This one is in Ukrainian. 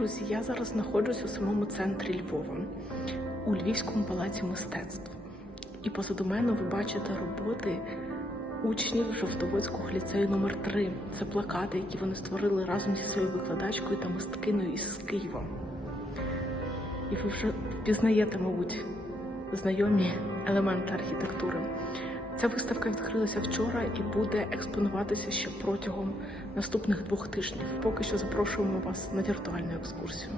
друзі, я зараз знаходжусь у самому центрі Львова, у Львівському палаці мистецтв. І позаду мене ви бачите роботи учнів Жовтоводського ліцею номер 3 Це плакати, які вони створили разом зі своєю викладачкою та мисткиною із Києва. І ви вже впізнаєте, мабуть, знайомі елементи архітектури. Ця виставка відкрилася вчора і буде експонуватися ще протягом наступних двох тижнів. Поки що запрошуємо вас на віртуальну екскурсію.